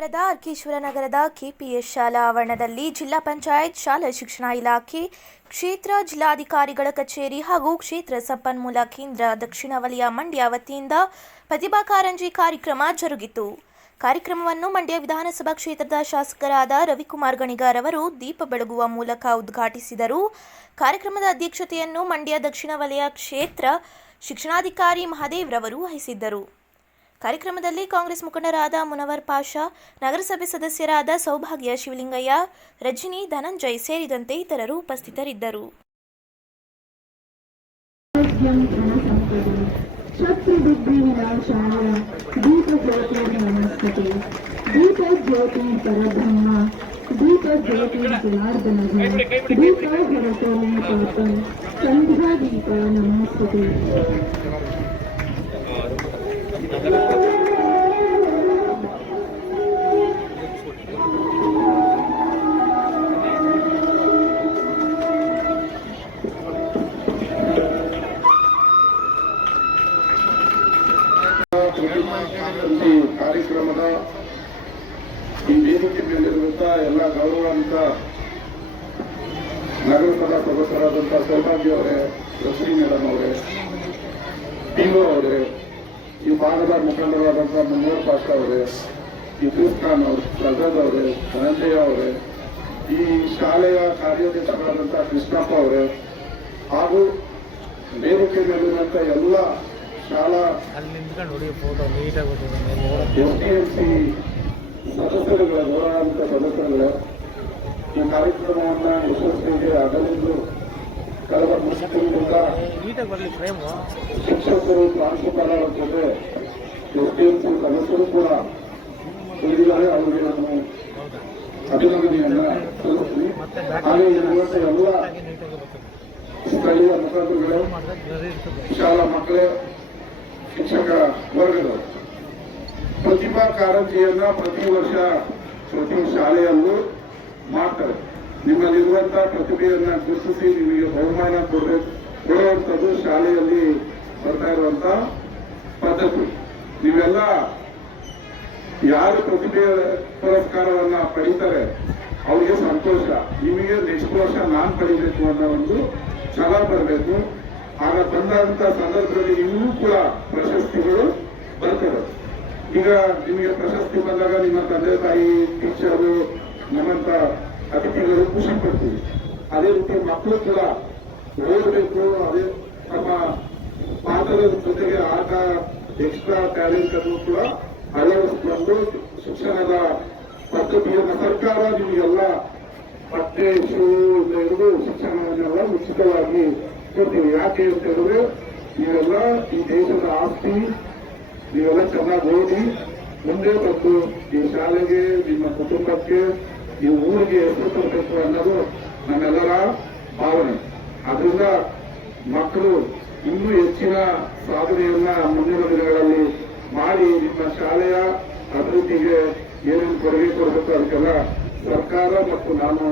ನಗರದ ಅರ್ಕೇಶ್ವರ ನಗರದ ಕೆಪಿಎಸ್ ಶಾಲಾ ಆವರಣದಲ್ಲಿ ಜಿಲ್ಲಾ ಪಂಚಾಯತ್ ಶಾಲಾ ಶಿಕ್ಷಣ ಇಲಾಖೆ, ಕ್ಷೇತ್ರ ಜಿಲ್ಲಾಧಿಕಾರಿಗಳ ಕಚೇರಿ ಹಾಗೂ ಕ್ಷೇತ್ರ ಸಂಪನ್ಮೂಲ ಕೇಂದ್ರ ದಕ್ಷಿಣ ವಲಯ ಮಂಡ್ಯ ವತಿಯಿಂದ ಪ್ರತಿಭಾ ಕಾರಂಜಿ ಕಾರ್ಯಕ್ರಮ ಜರುಗಿತು. ಕಾರ್ಯಕ್ರಮವನ್ನು ಮಂಡ್ಯ ವಿಧಾನಸಭಾ ಕ್ಷೇತ್ರದ ಶಾಸಕರಾದ ರವಿಕುಮಾರ್ ಗಣಿಗಾರ್ ಅವರು ದೀಪ ಬೆಳಗುವ ಮೂಲಕ ಉದ್ಘಾಟಿಸಿದರು. ಕಾರ್ಯಕ್ರಮದ ಅಧ್ಯಕ್ಷತೆಯನ್ನು ಮಂಡ್ಯ ದಕ್ಷಿಣ ವಲಯ ಕ್ಷೇತ್ರ ಶಿಕ್ಷಣಾಧಿಕಾರಿ ಮಹಾದೇವ್ರವರು ವಹಿಸಿದ್ದರು. ಕಾರ್ಯಕ್ರಮದಲ್ಲಿ ಕಾಂಗ್ರೆಸ್ ಮುಖಂಡರಾದ ಮುನವರ್ ಪಾಷಾ ನಗರಸಭೆ ಸದಸ್ಯರಾದ ಸೌಭಾಗ್ಯ ಶಿವಲಿಂಗಯ್ಯ ರಜನಿ ಧನಂಜಯ್ ಸೇರಿದಂತೆ ಇತರರು ಉಪಸ್ಥಿತರಿದ್ದರು. ಕಾರ್ಯಕ್ರಮದ ಈ ವೇದಿಕೆ ಮೇಲಿರುವಂತಹ ಎಲ್ಲ ಗೌರವಾನ್ವಿತ ನಗರಸಭಾ ಸದಸ್ಯರಾದಂತಹ ಸೌಭಾಗ್ಯ ಅವರೇ, ಲಕ್ಷ್ಮೀ ಮೇಡಮ್ ಅವರೇ ಪಿಒ ಅವರೇ ಈ ಭಾಗದ ಮುಖಂಡರಾದಂಥ ಮುನ್ನೂರ್ ಪಾಷಾ ಅವರೇ ಈ ಖಾನ್ ಅವರು ಪ್ರಸಾದ್ ಅವರೇ ಧನಂಜಯ ಅವರೇ ಈ ಶಾಲೆಯ ಕಾರ್ಯೋದಕರಾದಂಥ ಕೃಷ್ಣಪ್ಪ ಅವರೇ ಹಾಗೂ ಮೇಲಿರುವಂಥ ಎಲ್ಲ ಶಾಲಾ ಮೇಲೆ ನೋಡೋಕೆ ಎಸ್ಡಿಎಂಸಿ ಸದಸ್ಯರುಗಳ ಗೌರವಾನ್ವಿತ ಸದಸ್ಯರುಗಳೇ ಈ ಕಾರ್ಯಕ್ರಮವನ್ನು ನೀಟಾಗಿ ಬರಲಿ ಫ್ರೇಮು ಶಿಕ್ಷಕರು ಪ್ರಾಂಶುಪಾಲರ ಜೊತೆ ಎಸ್ಡಿಎಂಸಿ ಸದಸ್ಯರು ಕೂಡ ಹೇಳಿದ್ದಾರೆ ಅವರಿಗೆ ನಾನು ಅಭಿನಂದನೆಯನ್ನು ಸಲ್ಲಿಸ್ತೀನಿ. ಹಾಗೆ ಇರುವಂತ ಎಲ್ಲ ಸ್ಥಳೀಯ ಮುಖಂಡರುಗಳೇ ಇರ್ತದೆ. ಶಾಲಾ ಮಕ್ಕಳೇ ಶಿಕ್ಷಕ ವರ್ಗದವರು. ಪ್ರತಿಭಾ ಕಾರಂಜಿಯನ್ನ ಪ್ರತಿ ವರ್ಷ ಪ್ರತಿ ಶಾಲೆಯಲ್ಲೂ ಮಾಡ್ತಾರೆ. ನಿಮ್ಮಲ್ಲಿರುವಂತಹ ಪ್ರತಿಭೆಯನ್ನ ಗುರುತಿಸಿ ನಿಮಗೆ ಬಹುಮಾನ ಕೊಡಬೇಕು. ಕೊಡುವಂಥದ್ದು ಶಾಲೆಯಲ್ಲಿ ಬರ್ತಾ ಇರುವಂತ ಪದ್ಧತಿ. ನೀವೆಲ್ಲ ಯಾರು ಪ್ರತಿಭೆ ಪುರಸ್ಕಾರವನ್ನ ಪಡೀತಾರೆ, ಅವರಿಗೆ ಸಂತೋಷ. ನಿಮಗೆ ನೆಕ್ಸ್ಟ್ ವರ್ಷ ನಾನ್ ಪಡಿಬೇಕು ಅನ್ನೋ ಒಂದು ಛಲ ಬರಬೇಕು. ಆಗ ಬಂದಂತ ಸಂದರ್ಭದಲ್ಲಿ ಇನ್ನೂ ಕೂಡ ಪ್ರಶಸ್ತಿಗಳು ಬರ್ತವೆ. ಈಗ ನಿಮಗೆ ಪ್ರಶಸ್ತಿ ಬಂದಾಗ ನಿಮ್ಮ ತಂದೆ ತಾಯಿ ಟೀಚರು ನಮ್ಮಂತ ಅತಿಥಿಗಳು ಖುಷಿ ಪಡ್ತೀವಿ. ಅದೇ ರೀತಿ ಮಕ್ಕಳು ಕೂಡ ಓದಬೇಕು, ಅದೇ ತಮ್ಮ ಪಾತ್ರದ ಜೊತೆಗೆ ಆಟ, ಎಕ್ಸ್ಟ್ರಾ ಟ್ಯಾಲೆಂಟ್ ಅನ್ನು ಕೂಡ ಅಳವಡಿಸಿಕೊಂಡು ಶಿಕ್ಷಣದ ಪದ್ಧತಿಯನ್ನು ಸರ್ಕಾರ ನಿಮಗೆಲ್ಲ ಬಟ್ಟೆ ಶೂ ಹಿಡಿದು ಶಿಕ್ಷಣವನ್ನೆಲ್ಲ ಉಚಿತವಾಗಿ ಕೊಡ್ತೀವಿ. ಯಾಕೆ ಅಂತ ಹೇಳಿದ್ರೆ, ನೀವೆಲ್ಲ ಈ ದೇಶದ ಆಸ್ತಿ, ನೀವೆಲ್ಲ ಚೆನ್ನಾಗಿ ಓದಿ, ಮುಂದೆ ಬಂದು ಈ ಶಾಲೆಗೆ, ನಿಮ್ಮ ಕುಟುಂಬಕ್ಕೆ, ಈ ಊರಿಗೆ ಹೆಸರು ತರಬೇಕು ಅನ್ನೋದು ನಮ್ಮೆಲ್ಲರ ಭಾವನೆ. ಅದರಿಂದ ಮಕ್ಕಳು ಇನ್ನೂ ಹೆಚ್ಚಿನ ಸಾಧನೆಯನ್ನ ಮುಂದಿನ ದಿನಗಳಲ್ಲಿ ಮಾಡಿ ನಿಮ್ಮ ಶಾಲೆಯ ಅಭಿವೃದ್ಧಿಗೆ ಏನೇನು ಕೊಡುಗೆ ಕೊಡಬೇಕು ಅದಕ್ಕೆಲ್ಲ ಸರ್ಕಾರ ಮತ್ತು ನಾನು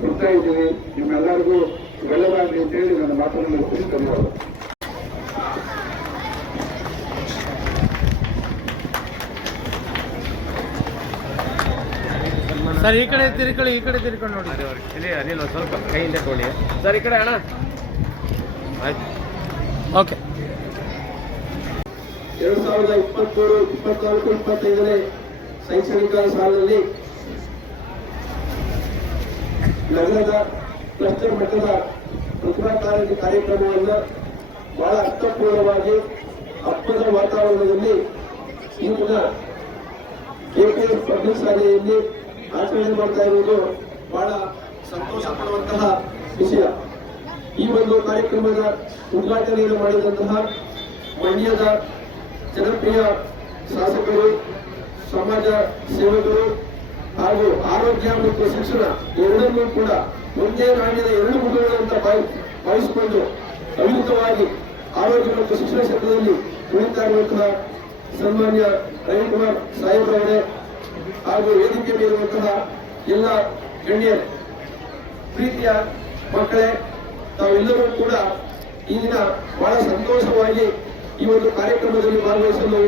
ಕೊಡ್ತಾ ಇದ್ದೀನಿ ನಿಮ್ಮೆಲ್ಲರಿಗೂ ಒಳ್ಳೆಯದಾಗಲಿ ಅಂತ ಹೇಳಿ ನನ್ನ ಮಾತನ್ನು ಧನ್ಯವಾದ ಸರ್ ಈ ಕಡೆ ತಿರ್ಕೊಳ್ಳಿ ಈ ಕಡೆ ತಿರ್ಕೊಂಡು ನೋಡಿ. ಇಲ್ಲಿ ಅನಿಲ್ ಒಂದು ಸ್ವಲ್ಪ ಕೈಯಿಂದ ತೊಳಿ ಸರ್ ಈ ಕಡೆ ಅಣ್ಣ. ಆಯ್ತು. ಓಕೆ. ಎರಡು ಸಾವಿರದ ಇಪ್ಪತ್ತ್ಮೂರು ಇಪ್ಪತ್ನಾಲ್ಕು ಇಪ್ಪತ್ತೈದನೇ ಶೈಕ್ಷಣಿಕ ಸಾಲಿನಲ್ಲಿ ನಗರದ ಕ್ಲಸ್ಟರ್ ಮಟ್ಟದ ಪ್ರತಿಭಾ ಕಾರಂಜಿ ಕಾರ್ಯಕ್ರಮವನ್ನು ಬಹಳ ಅರ್ಥಪೂರ್ಣವಾಗಿ ಹಬ್ಬದ ವಾತಾವರಣದಲ್ಲಿ ಈ ದಿನ ಕೆಪಿಎಸ್ ಪಬ್ಲಿಕ್ ಶಾಲೆಯಲ್ಲಿ ಆಚರಣೆ ಮಾಡ್ತಾ ಇರುವುದು ಬಹಳ ಸಂತೋಷ ಪಡುವಂತಹ ವಿಷಯ. ಈ ಒಂದು ಕಾರ್ಯಕ್ರಮದ ಉದ್ಘಾಟನೆಯನ್ನು ಮಾಡಿದಂತಹ ಮಂಡ್ಯದ ಜನಪ್ರಿಯ ಶಾಸಕರು, ಸಮಾಜ ಸೇವಕರು ಹಾಗೂ ಆರೋಗ್ಯ ಮತ್ತು ಶಿಕ್ಷಣ ಎರಡನ್ನೂ ಕೂಡ ಒಂದೇ ನಾಣ್ಯದ ಎರಡು ಮುಖಗಳಂತ ಭಾವಿ, ಭಾವಿಸಿಕೊಂಡು ಅವಿರುದ್ಧವಾಗಿ ಆರೋಗ್ಯ ಮತ್ತು ಶಿಕ್ಷಣ ಕ್ಷೇತ್ರದಲ್ಲಿ ಕುಳಿತಾ ಇರುವಂತಹ ಸನ್ಮಾನ್ಯ ರವಿಕುಮಾರ್ ಸಾಹೇಬ್ರವರೇ ಹಾಗೂ ವೇದಿಕೆ ಮೇಲಿರುವಂತಹ ಎಲ್ಲ ಗಣ್ಯರು, ಪ್ರೀತಿಯ ಮಕ್ಕಳೇ, ತಾವೆಲ್ಲರೂ ಕೂಡ ಈ ಬಹಳ ಸಂತೋಷವಾಗಿ ಈ ಒಂದು ಕಾರ್ಯಕ್ರಮದಲ್ಲಿ ಭಾಗವಹಿಸಲು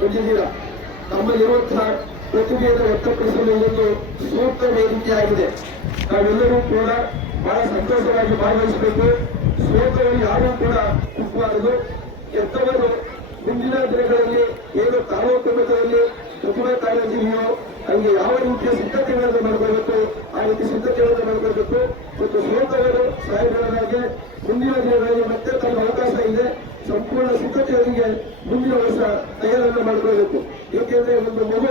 ಬಂದಿದ್ದೀರಾ? ತಮ್ಮಲ್ಲಿರುವಂತಹ ಪ್ರತಿಭೆಯನ್ನು ವ್ಯಕ್ತಪಡಿಸಲು ಇದೊಂದು ಸೂಕ್ತ ವೇದಿಕೆಯಾಗಿದೆ. ತಾವೆಲ್ಲರೂ ಕೂಡ ಬಹಳ ಸಂತೋಷವಾಗಿ ಭಾಗವಹಿಸಬೇಕು. ಸೋತವರು ಯಾರೂ ಕೂಡ ಕುಗ್ಬಾರದು ಗೆದ್ದವರು ಮುಂದಿನ ದಿನಗಳಲ್ಲಿ ಏನು ಮಟ್ಟದಲ್ಲಿ ಪ್ರತಿಭಾ ಕಾಲೇಜಿದೆಯೋ ಮುಂದಿನ ಮತ್ತೆ ತಮ್ಮ ಅವಕಾಶ ಇದೆ. ಸಂಪೂರ್ಣ ಸಿದ್ಧತೆಯೊಂದಿಗೆ ಮುಂದಿನ ವರ್ಷ ತಯಾರನ್ನು ಮಾಡ್ಕೊಳ್ಬೇಕು ಏಕೆಂದ್ರೆ ಒಂದು ಮಗು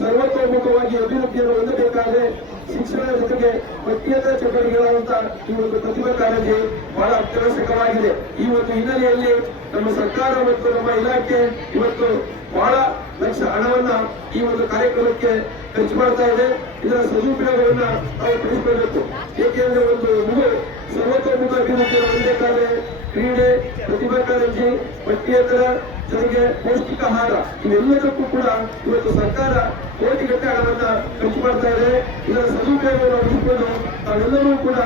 ಸರ್ವತೋಮುಖವಾಗಿ ಅಭಿವೃದ್ಧಿಯನ್ನು ಹೊಂದಬೇಕಾದ್ರೆ ಶಿಕ್ಷಣ ಜೊತೆಗೆ ಪಠ್ಯೇತರ ಚಟುವಟಿಕೆಗಳಾದಂತಹ ಈ ಒಂದು ಪ್ರತಿಭಾ ಕಾಳಜಿ ಬಹಳ ಅತ್ಯವಶ್ಯಕವಾಗಿದೆ. ಈ ಒಂದು ಹಿನ್ನೆಲೆಯಲ್ಲಿ ನಮ್ಮ ಸರ್ಕಾರ ಮತ್ತು ನಮ್ಮ ಇಲಾಖೆ ಇವತ್ತು ಬಹಳ ಲಕ್ಷ ಹಣವನ್ನ ಈ ಒಂದು ಕಾರ್ಯಕ್ರಮಕ್ಕೆ ಖರ್ಚು ಮಾಡ್ತಾ ಇದೆ. ಇದರ ಸದುಪಯೋಗವನ್ನು ನಾವು ಪಡಿಸಿಕೊಳ್ಳಬೇಕು ಏಕೆಂದ್ರೆ ಒಂದು ಮಗು ಸರ್ವತೋಮುಖ ಅಭಿವೃದ್ಧಿಯನ್ನು ಹೊಂದಬೇಕಾದ್ರೆ ಕ್ರೀಡೆ, ಪ್ರತಿಭಾ ಕಾರಂಜಿ, ಪಠ್ಯೇತರ ಜೊತೆಗೆ ಪೌಷ್ಟಿಕ ಆಹಾರ ಇವೆಲ್ಲದಕ್ಕೂ ಕೂಡ ಇವತ್ತು ಸರ್ಕಾರ ಕೋಟಿಗಟ್ಟೆ ಹಣವನ್ನ ಖರ್ಚು ಮಾಡ್ತಾ ಇದೆ. ಇದರ ಸದುಪಯೋಗವನ್ನು ಉಳಿಸಿಕೊಂಡು ತಾವೆಲ್ಲರೂ ಕೂಡ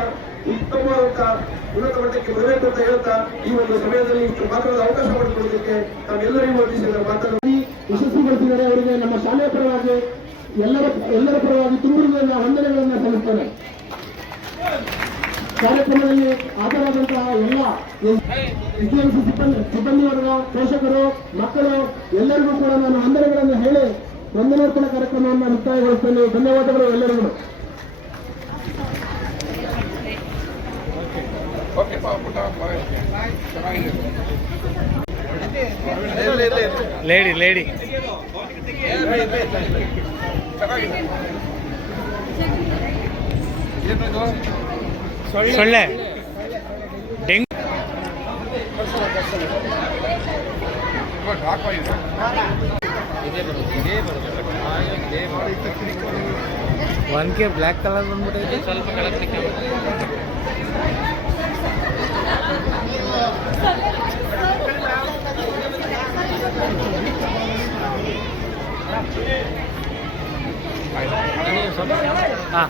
ಉತ್ತಮವಾದಂತಹ ಉನ್ನತ ಮಟ್ಟಕ್ಕೆ ಬರಬೇಕು ಅಂತ ಹೇಳ್ತಾ ಈ ಒಂದು ಸಮಯದಲ್ಲಿ ಇಷ್ಟು ಮಾತ್ರದ ಅವಕಾಶ ಮಾಡಿಕೊಳ್ಳೋದಕ್ಕೆ ತಾವೆಲ್ಲರಿಗೂ ವಂದಿಸಿದ ಯಶಸ್ವಿ ಯಶಸ್ವಿಗೊಳಿಸಿದರೆ ಅವರಿಗೆ ನಮ್ಮ ಶಾಲೆಯ ಪರವಾಗಿ ಎಲ್ಲರ ಎಲ್ಲರ ಪರವಾಗಿ ತುಂಬುವುದನ್ನ ವಂದನೆಗಳನ್ನು ಸಲ್ಲಿಸ್ತೇನೆ. ಕಾರ್ಯಕ್ರಮದಲ್ಲಿ ಹಾಜರಾದಂತಹ ಎಲ್ಲ ವಿದ್ಯಾರ್ಥಿ ಸಿಬ್ಬಂದಿ ಸಿಬ್ಬಂದಿ ವರ್ಗ ಪೋಷಕರು ಮಕ್ಕಳು ಎಲ್ಲರಿಗೂ ಕೂಡ ನಾನು ವಂದನೆಗಳನ್ನು ಹೇಳಿ ವಂದನಾರ್ಪಣ ಕಾರ್ಯಕ್ರಮವನ್ನು ಮುಕ್ತಾಯಗೊಳಿಸ್ತೇನೆ ಧನ್ಯವಾದಗಳು ಎಲ್ಲರಿಗೂ. ಓಕೆ ಪುಟ್ಟ ಚೆನ್ನಾಗಿದೆ ಲೇಡಿ ಲೇಡಿ. ಚೆನ್ನಾಗಿದೆ. ಸೊಳ್ಳೆ ಡೆಂಗ್ ಇವಾಗ ಹಾಕವಾಗಿದೆ ಒನ್ ಕೆ ಬ್ಲ್ಯಾಕ್ ಕಲರ್ ಬಂದ್ಬಿಟ್ಟೈತೆ ಸ್ವಲ್ಪ ಕೆಳಕ್ಕೆ ಹಾಂ